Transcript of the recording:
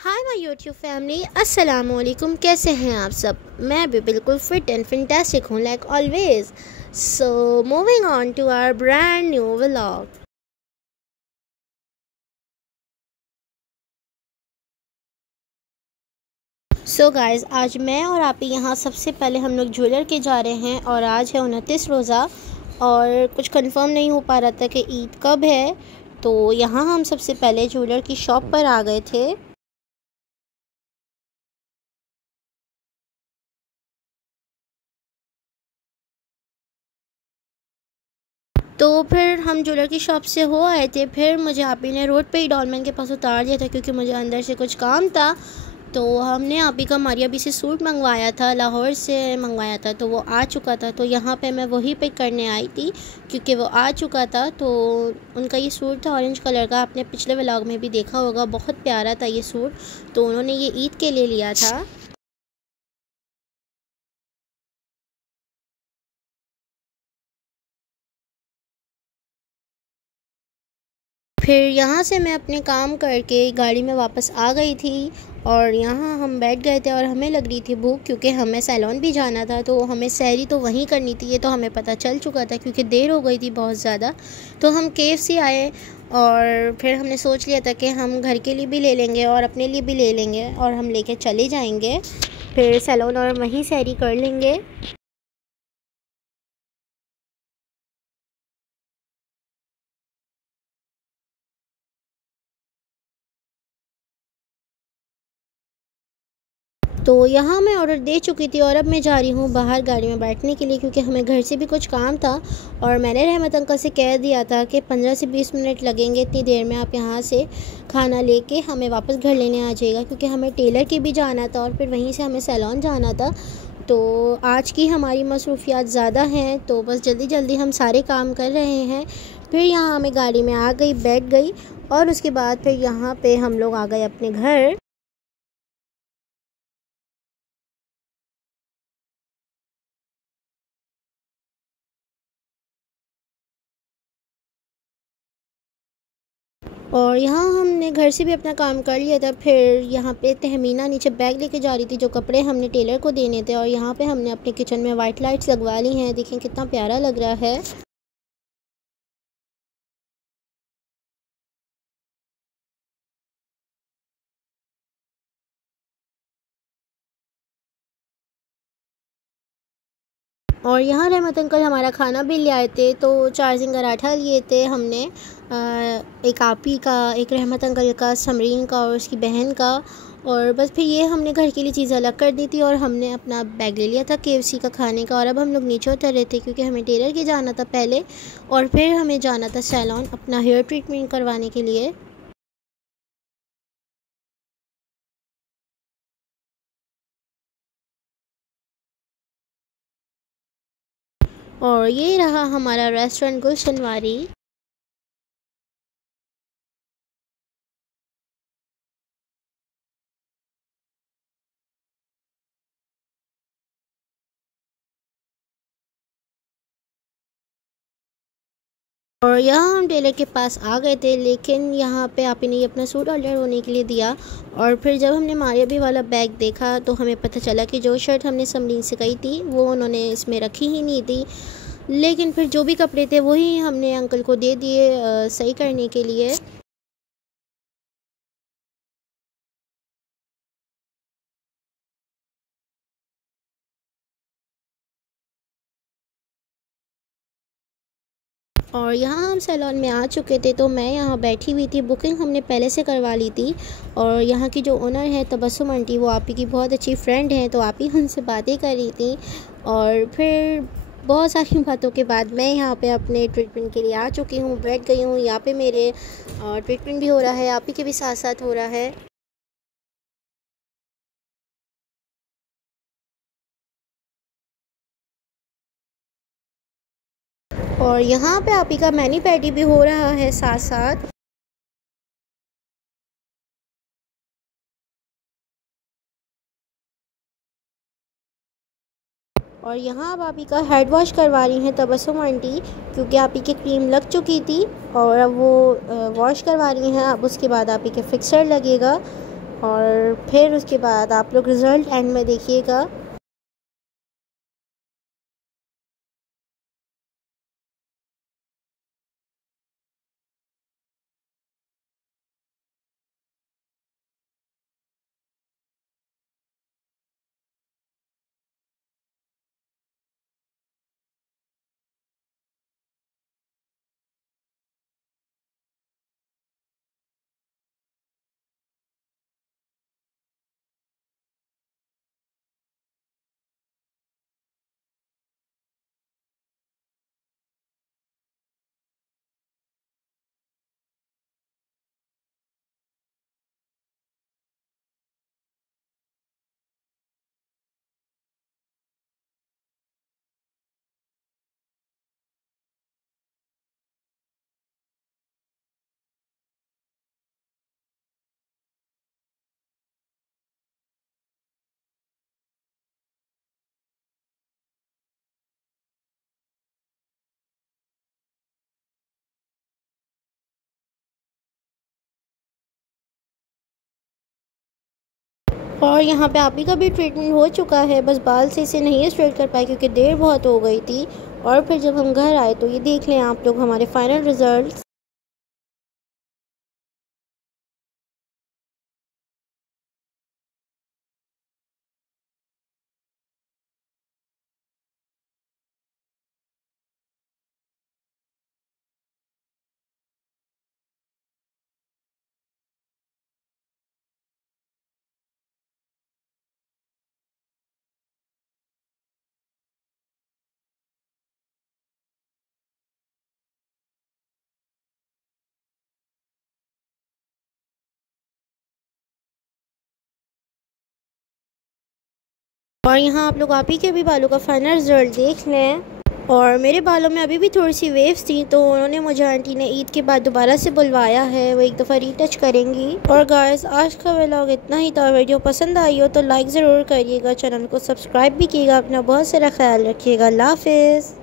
Hi my YouTube family, अस्सलाम वालेकुम। कैसे हैं आप सब? मैं भी बिल्कुल फिट एंड फैंटास्टिक हूँ, like always. So moving on to our brand new vlog. So guys, आज मैं और आप ही यहाँ सबसे पहले हम लोग ज्वेलर के जा रहे हैं और आज है 29 रोज़ा और कुछ कंफर्म नहीं हो पा रहा था कि ईद कब है। तो यहाँ हम सबसे पहले ज्वेलर की शॉप पर आ गए थे। तो फिर हम ज्वेलर की शॉप से हो आए थे। फिर मुझे आप ही ने रोड पे ही डॉलमैन के पास उतार दिया था क्योंकि मुझे अंदर से कुछ काम था। तो हमने आप ही का मारिया भी से सूट मंगवाया था, लाहौर से मंगवाया था, तो वो आ चुका था। तो यहाँ पे मैं वही पिक करने आई थी क्योंकि वो आ चुका था। तो उनका ये सूट था ऑरेंज कलर का, आपने पिछले व्लॉग में भी देखा होगा, बहुत प्यारा था ये सूट। तो उन्होंने ये ईद के लिए लिया था। फिर यहाँ से मैं अपने काम करके गाड़ी में वापस आ गई थी और यहाँ हम बैठ गए थे और हमें लग रही थी भूख क्योंकि हमें सैलून भी जाना था। तो हमें सहरी तो वहीं करनी थी, ये तो हमें पता चल चुका था क्योंकि देर हो गई थी बहुत ज़्यादा। तो हम KFC आए और फिर हमने सोच लिया था कि हम घर के लिए भी ले लेंगे और अपने लिए भी ले लेंगे और हम लेके चले जाएंगे फिर सैलून और वहीं सहरी कर लेंगे। तो यहाँ मैं ऑर्डर दे चुकी थी और अब मैं जा रही हूँ बाहर गाड़ी में बैठने के लिए क्योंकि हमें घर से भी कुछ काम था। और मैंने रहमत अंकल से कह दिया था कि 15 से 20 मिनट लगेंगे, इतनी देर में आप यहाँ से खाना लेके हमें वापस घर लेने आ जाइएगा क्योंकि हमें टेलर के भी जाना था और फिर वहीं से हमें सैलून जाना था। तो आज की हमारी मसरूफियात ज़्यादा हैं तो बस जल्दी जल्दी हम सारे काम कर रहे हैं। फिर यहाँ मैं गाड़ी में आ गई, बैठ गई और उसके बाद फिर यहाँ पे हम लोग आ गए अपने घर। और यहाँ हमने घर से भी अपना काम कर लिया था। फिर यहाँ पे तहमीना नीचे बैग लेके जा रही थी जो कपड़े हमने टेलर को देने थे और यहाँ पे हमने अपने किचन में वाइट लाइट्स लगवा ली हैं, देखें कितना प्यारा लग रहा है। और यहाँ रहमत अंकल हमारा खाना भी ले आए थे। तो 4 पराठा लिए थे हमने, एक आप ही का, एक रहमत अंकल का, समरीन का और उसकी बहन का। और बस फिर ये हमने घर के लिए चीज़ अलग कर दी थी और हमने अपना बैग ले लिया था KFC का खाने का। और अब हम लोग नीचे उतर रहे थे क्योंकि हमें टेलर के जाना था पहले और फिर हमें जाना था सैलून अपना हेयर ट्रीटमेंट करवाने के लिए। और ये रहा हमारा रेस्टोरेंट गुलशनवारी। और यहाँ हम टेलर के पास आ गए थे लेकिन यहाँ पे आप ही ने अपना सूट ऑर्डर होने के लिए दिया। और फिर जब हमने मारिया भी वाला बैग देखा तो हमें पता चला कि जो शर्ट हमने समरीन से कही थी वो उन्होंने इसमें रखी ही नहीं थी। लेकिन फिर जो भी कपड़े थे वही हमने अंकल को दे दिए सही करने के लिए। और यहाँ हम सैलून में आ चुके थे तो मैं यहाँ बैठी हुई थी, बुकिंग हमने पहले से करवा ली थी। और यहाँ की जो ओनर है तबस्सुम आंटी, वो आप ही की बहुत अच्छी फ्रेंड हैं तो आप ही उनसे बातें कर रही थी। और फिर बहुत सारी बातों के बाद मैं यहाँ पे अपने ट्रीटमेंट के लिए आ चुकी हूँ, बैठ गई हूँ। यहाँ पे मेरे ट्रीटमेंट भी हो रहा है, आप ही के भी साथ साथ हो रहा है। और यहाँ पे आप ही का मैनी पैडी भी हो रहा है साथ साथ। और यहाँ अब आप ही का हेड वॉश करवा रही हैं तबस्सुम आंटी क्योंकि आप ही की क्रीम लग चुकी थी और अब वो वॉश करवा रही हैं। अब उसके बाद आप ही के फिक्सर लगेगा। और फिर उसके बाद आप लोग रिज़ल्ट एंड में देखिएगा। और यहाँ पे आप ही का भी ट्रीटमेंट हो चुका है, बस बाल से इसे नहीं स्ट्रेट कर पाए क्योंकि देर बहुत हो गई थी। और फिर जब हम घर आए तो ये देख लें आप लोग हमारे फाइनल रिज़ल्ट। और यहाँ आप ही के भी बालों का फाइनल रिज़ल्ट देख लें। और मेरे बालों में अभी भी थोड़ी सी वेव्स थी, तो उन्होंने मुझे आंटी ने ईद के बाद दोबारा से बुलवाया है, वो एक दफ़ा रीटच करेंगी। और गाइस आज का व्लॉग इतना ही था। वीडियो पसंद आई हो तो लाइक ज़रूर करिएगा, चैनल को सब्सक्राइब भी कीजिएगा। अपना बहुत सारा ख्याल रखिएगा। अल्लाह हाफिज़।